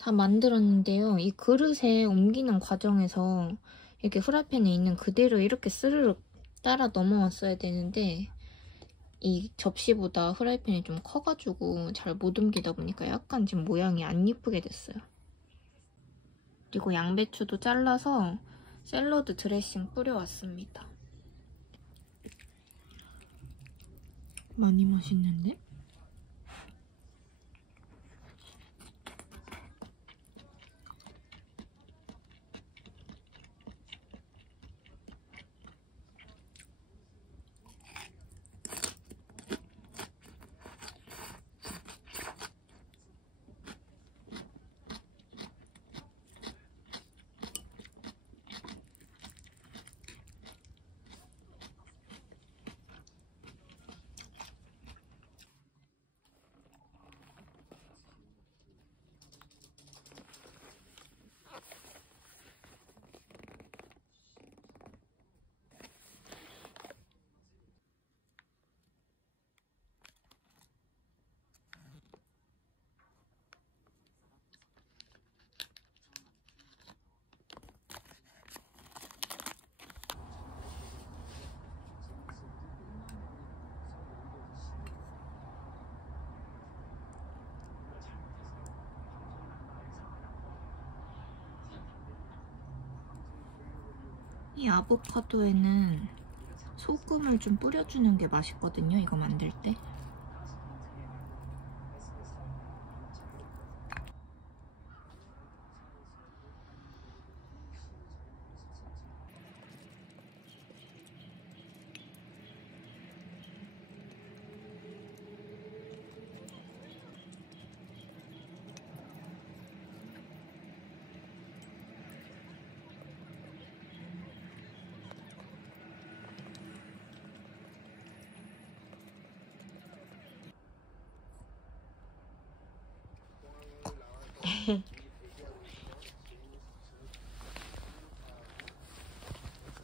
다 만들었는데요. 이 그릇에 옮기는 과정에서 이렇게 후라이팬에 있는 그대로 이렇게 스르륵 따라 넘어왔어야 되는데 이 접시보다 후라이팬이 좀 커가지고 잘 못 옮기다 보니까 약간 지금 모양이 안 예쁘게 됐어요. 그리고 양배추도 잘라서 샐러드 드레싱 뿌려왔습니다. 많이 맛있는데? 이 아보카도에는 소금을 좀 뿌려주는 게 맛있거든요, 이거 만들 때.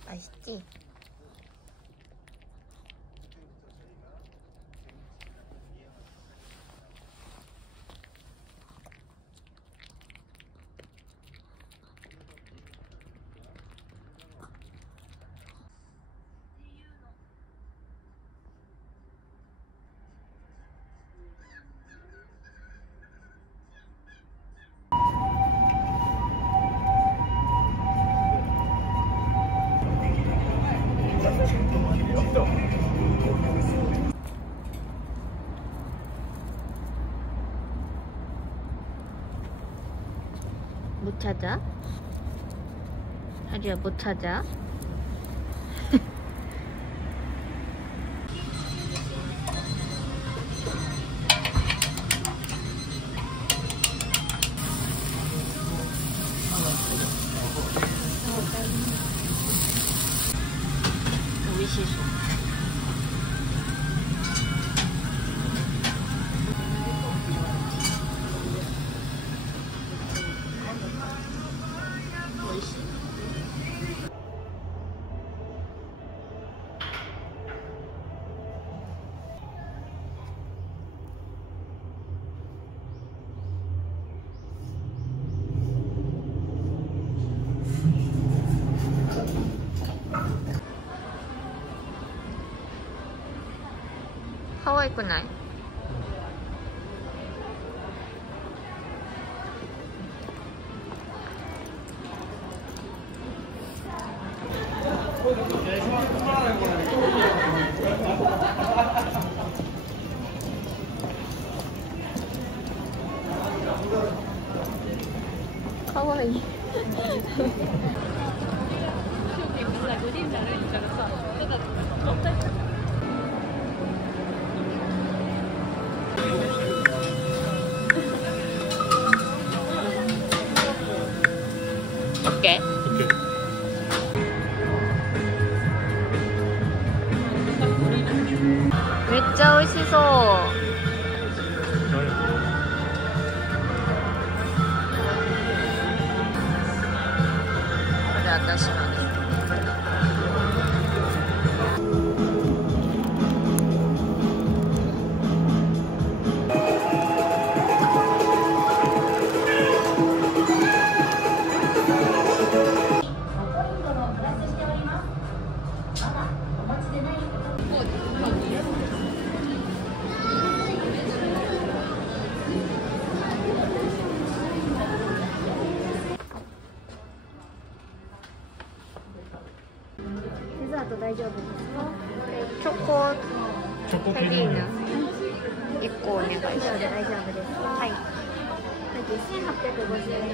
맛있지? 못 찾아? 하리야 못 찾아? しそう。美味しい。可愛くない？可愛い。オッケー。めっちゃ美味しそう。これ私のです。デザート大丈夫ですか？チョコテリーヌ1個お願いします。大丈夫です。はい。1850円で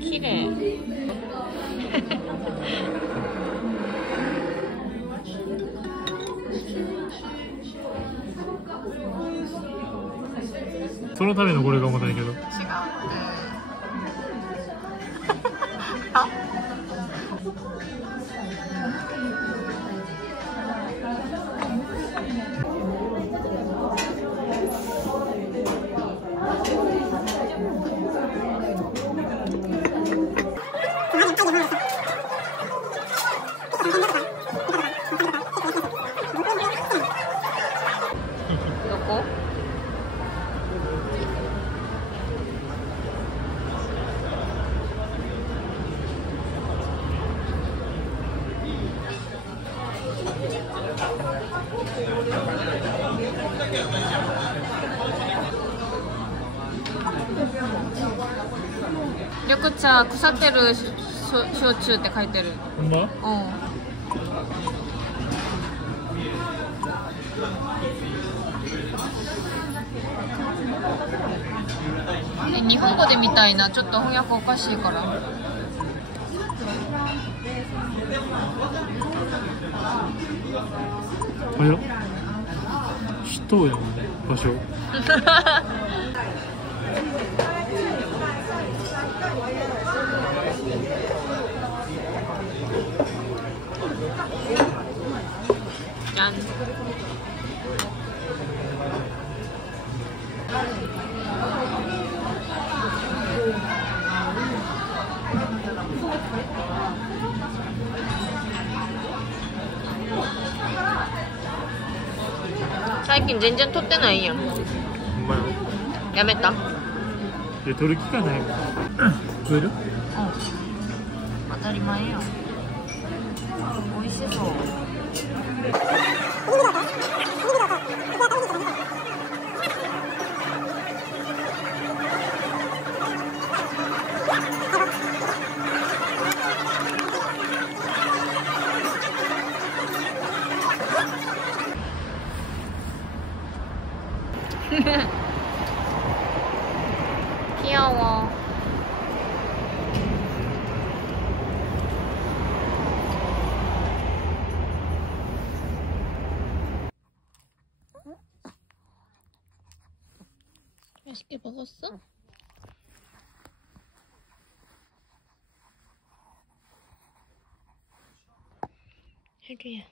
す。綺麗。そのためのこれが重たいけど。違う。あ。どこ？緑茶腐ってる焼酎って書いてる。ほんま？うん。日本語で見たいな。ちょっと翻訳おかしいから。あや人やもんね、場所。じゃん。最近全然撮ってないやん。ほんまよ。やめた？で撮る機会ないもん。食える？うん。当たり前やん。美味しそう。귀여워. 맛있게 먹었어? 해줘야.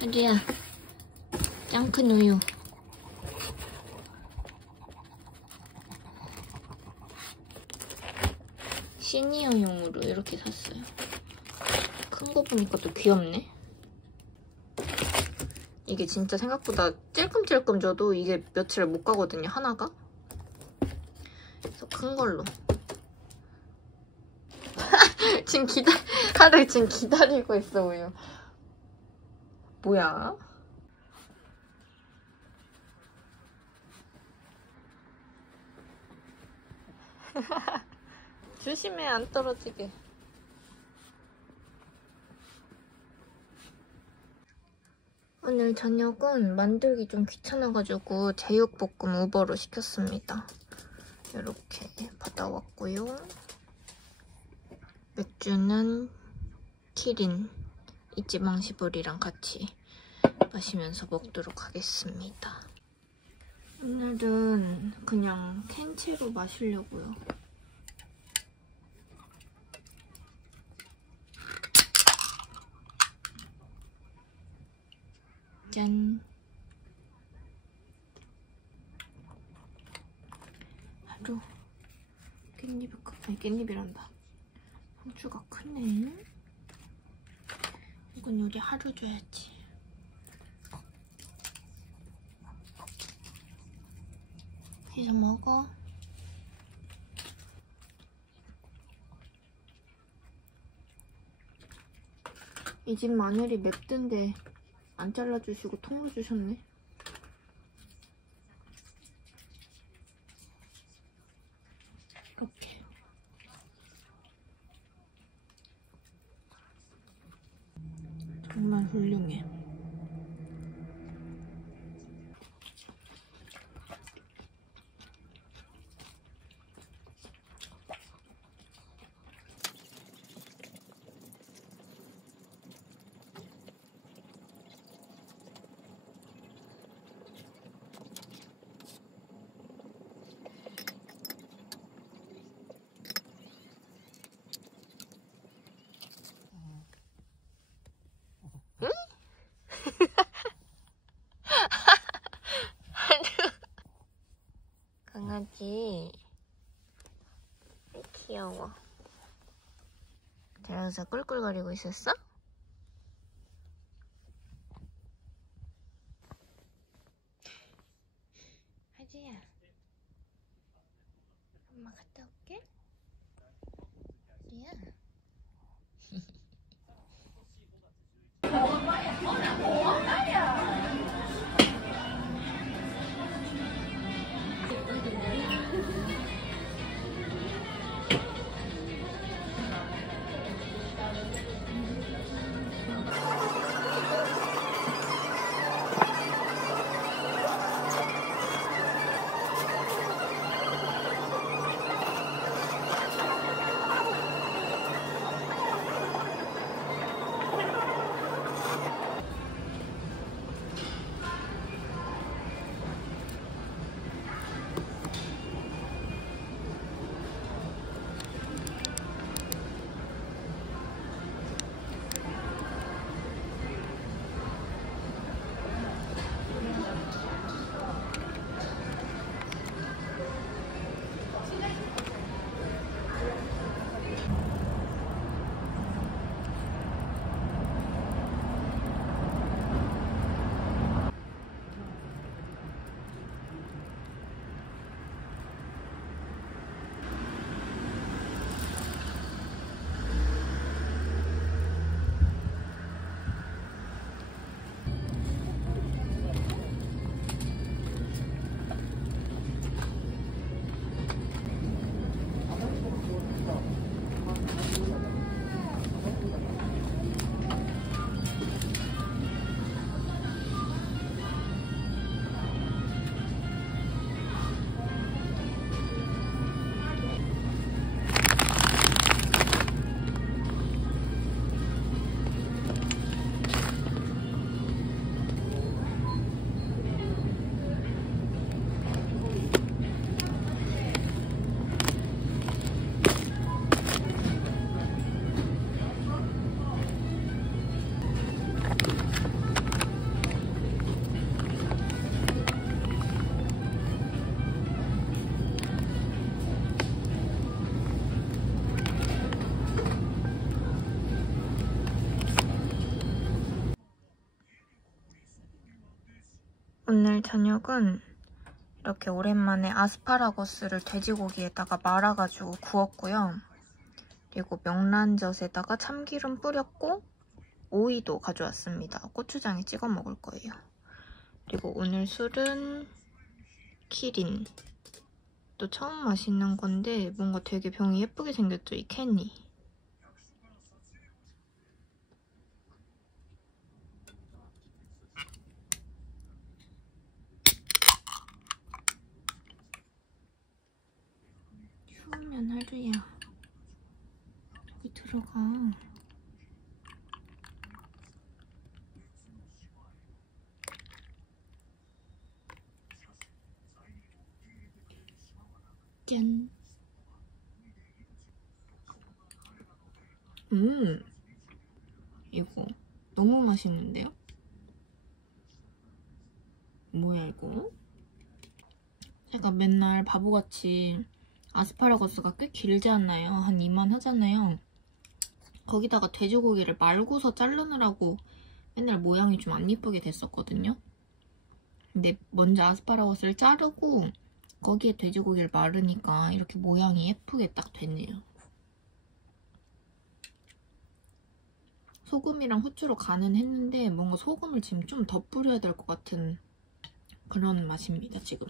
하루야, 짱 큰 우유. 시니어용으로 이렇게 샀어요. 큰 거 보니까 또 귀엽네. 이게 진짜 생각보다 찔끔찔끔 줘도 이게 며칠 못 가거든요, 하나가. 그래서 큰 걸로. 하루 지금 기다리고 있어, 우유. 뭐야? 조심해, 안 떨어지게. 오늘 저녁은 만들기 좀 귀찮아가지고 제육볶음 우버로 시켰습니다. 이렇게 받아왔고요. 맥주는 키린 이지망시볼이랑 같이 마시면서 먹도록 하겠습니다. 오늘은 그냥 캔채로 마시려고요. 짠! 하루 깻잎이란다. 상추가 크네. 이건 우리 하루 줘야지. 해서 먹어. 이 집 마늘이 맵던데 안 잘라주시고 통으로 주셨네. 이렇게. 정말 훌륭해. 강아지 귀여워. 들어서 꿀꿀거리고 있었어? 하지야, 엄마 갔다 올게. 하지야. 오늘 저녁은 이렇게 오랜만에 아스파라거스를 돼지고기에다가 말아가지고 구웠고요. 그리고 명란젓에다가 참기름 뿌렸고 오이도 가져왔습니다. 고추장에 찍어 먹을 거예요. 그리고 오늘 술은 키린. 또 처음 마시는 건데 뭔가 되게 병이 예쁘게 생겼죠, 이 캔이. 추우면 하루야. 여기 들어가. 짠. 이거 너무 맛있는데요? 뭐야 이거? 제가 맨날 바보같이 아스파라거스가 꽤 길지 않나요? 한 이만 하잖아요. 거기다가 돼지고기를 말고서 자르느라고 맨날 모양이 좀 안 예쁘게 됐었거든요. 근데 먼저 아스파라거스를 자르고 거기에 돼지고기를 마르니까 이렇게 모양이 예쁘게 딱 됐네요. 소금이랑 후추로 간은 했는데 뭔가 소금을 지금 좀 더 뿌려야 될 것 같은 그런 맛입니다, 지금.